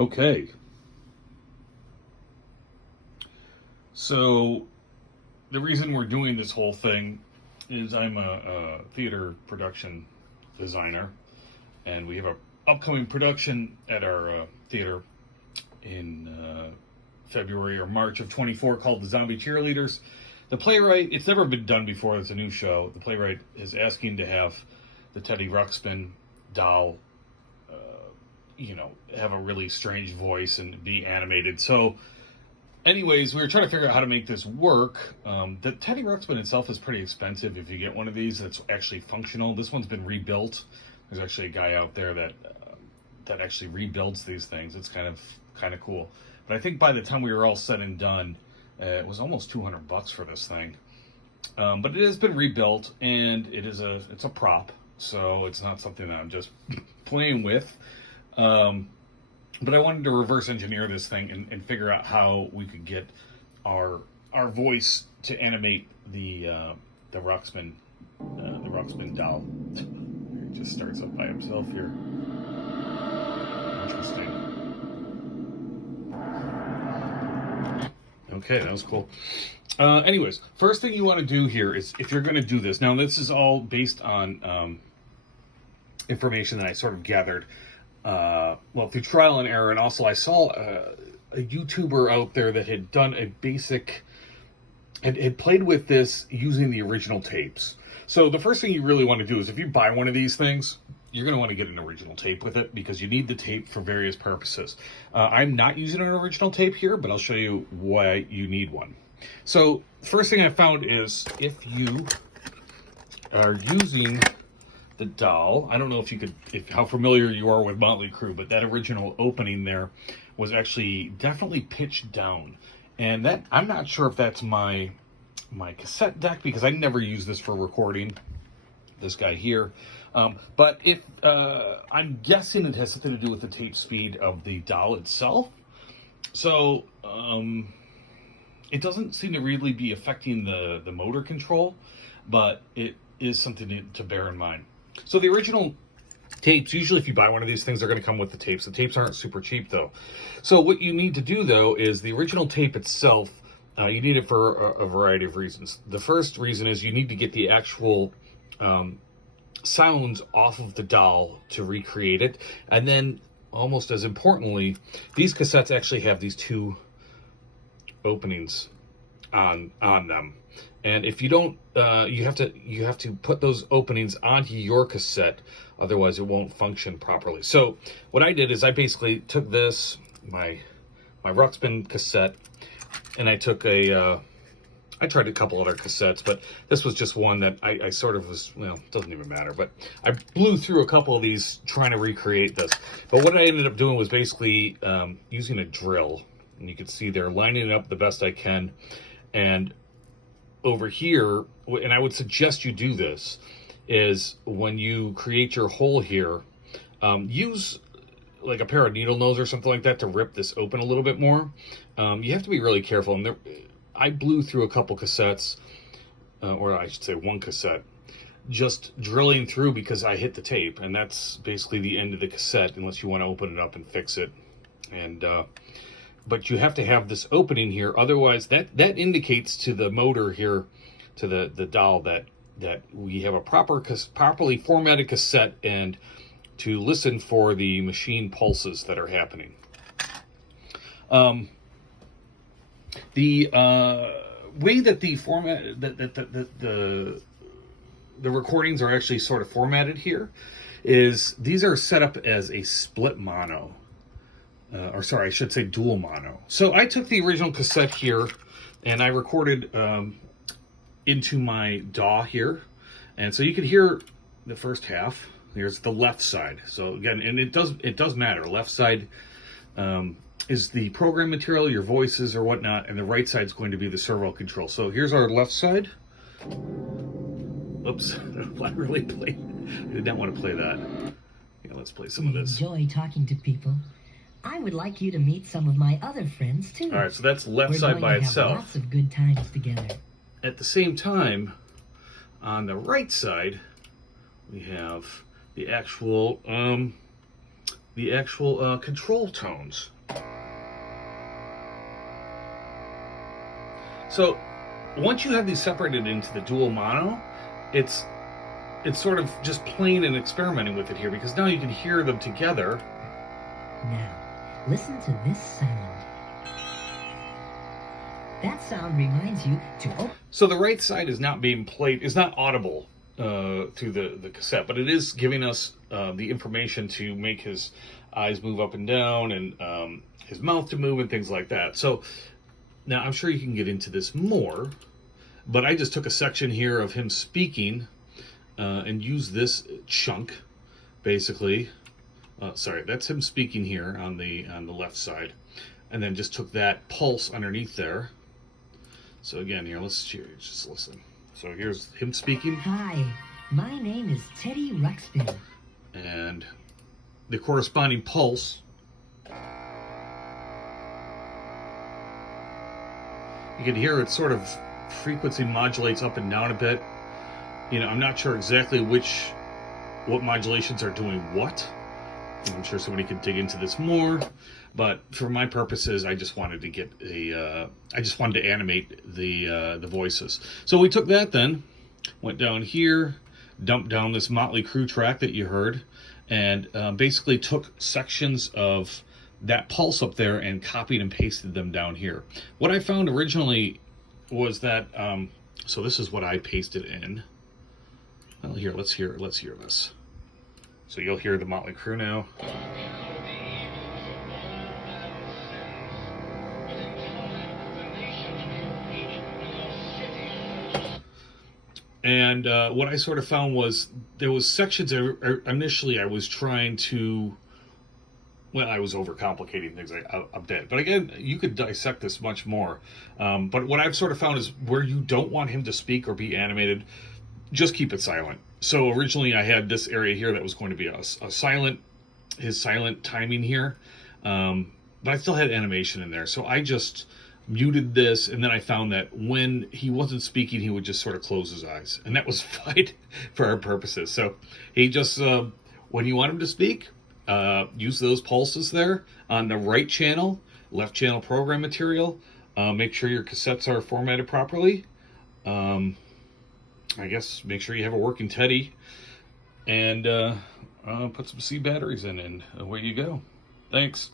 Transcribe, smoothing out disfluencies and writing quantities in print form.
Okay. So the reason we're doing this whole thing is I'm a theater production designer, and we have an upcoming production at our theater in February or March of 24 called The Zombie Cheerleaders. The playwright, it's never been done before, it's a new show. The playwright is asking to have the Teddy Ruxpin doll, have a really strange voice and be animated. So anyways, we were trying to figure out how to make this work. The Teddy Ruxpin itself is pretty expensive if you get one of these that's actually functional. This one's been rebuilt. There's actually a guy out there that actually rebuilds these things. It's kind of cool. But I think by the time we were all said and done, it was almost $200 for this thing. But it has been rebuilt, and it's a prop, so it's not something that I'm just playing with. But I wanted to reverse engineer this thing and figure out how we could get our voice to animate the Ruxpin doll. It just starts up by himself here. Interesting. Okay, that was cool. Anyways, first thing you want to do here is, if you're going to do this, now this is all based on information that I sort of gathered through trial and error, and also I saw a YouTuber out there that had done a basic, had played with this using the original tapes. So the first thing you really want to do is, if you buy one of these things, you're going to want to get an original tape with it, because you need the tape for various purposes. I'm not using an original tape here, but I'll show you why you need one. So first thing I found is, if you are using the doll, I don't know how familiar you are with Motley Crue, but that original opening there was actually definitely pitched down, and that, I'm not sure if that's my cassette deck, because I never use this for recording, this guy here. But if I'm guessing it has something to do with the tape speed of the doll itself. So it doesn't seem to really be affecting the motor control, but it is something to bear in mind. So the original tapes, usually if you buy one of these things, they're going to come with the tapes. The tapes aren't super cheap, though. So what you need to do, though, is the original tape itself, you need it for a variety of reasons. The first reason is you need to get the actual sounds off of the doll to recreate it. And then, almost as importantly, these cassettes actually have these two openings on them. And if you don't, you have to put those openings onto your cassette, otherwise it won't function properly. So what I did is I basically took this, my Ruxpin cassette, and I took I tried a couple other cassettes, but this was just one that I sort of was, well, it doesn't even matter, but I blew through a couple of these trying to recreate this. But what I ended up doing was basically using a drill, and you can see they're lining it up the best I can. And over here, and I would suggest you do this, is when you create your hole here, use like a pair of needle nose or something like that to rip this open a little bit more. You have to be really careful. And I blew through a couple cassettes, or I should say one cassette, just drilling through because I hit the tape, and that's basically the end of the cassette unless you want to open it up and fix it. And but you have to have this opening here, otherwise that indicates to the motor here, to the doll, that we have a properly formatted cassette, and to listen for the machine pulses that are happening. The way that the recordings are actually sort of formatted here is these are set up as a split mono. Or sorry, I should say dual mono. So I took the original cassette here, and I recorded into my DAW here. And so you can hear the first half. Here's the left side. So again, and it does matter. Left side is the program material, your voices or whatnot, and the right side is going to be the servo control. So here's our left side. Oops, I really played. I did not want to play that. Yeah, let's play some of this. Enjoy talking to people. I would like you to meet some of my other friends too. All right, so that's left side by itself. Have lots of good times together. At the same time, on the right side, we have the actual the actual control tones. So once you have these separated into the dual mono, it's sort of just playing and experimenting with it here, because now you can hear them together. Now, listen to this sound. That sound reminds you to open. So the right side is not being played, is not audible through the cassette, but it is giving us the information to make his eyes move up and down, and his mouth to move, and things like that. So now I'm sure you can get into this more, but I just took a section here of him speaking and use this chunk, basically. Sorry, that's him speaking here on the left side, and then just took that pulse underneath there. So again, here, let's just listen. So here's him speaking. Hi, my name is Teddy Ruxpin. And the corresponding pulse. You can hear it sort of frequency modulates up and down a bit. You know, I'm not sure exactly what modulations are doing what. I'm sure somebody could dig into this more, but for my purposes, I just wanted to get I just wanted to animate the voices. So we took that, then went down here, dumped down this Motley Crue track that you heard, and basically took sections of that pulse up there and copied and pasted them down here. What I found originally was that so this is what I pasted in. Well, here, let's hear this. So you'll hear the Motley Crue now. And what I sort of found was there was sections initially I was trying to, well, I was overcomplicating things a bit. But again, you could dissect this much more. But what I've sort of found is where you don't want him to speak or be animated, just keep it silent. So originally I had this area here that was going to be his silent timing here. But I still had animation in there. So I just muted this, and then I found that when he wasn't speaking, he would just sort of close his eyes. And that was fine for our purposes. So he just, when you want him to speak, use those pulses there on the right channel, left channel program material. Make sure your cassettes are formatted properly. I guess make sure you have a working Teddy, and put some C batteries in, and away you go. Thanks.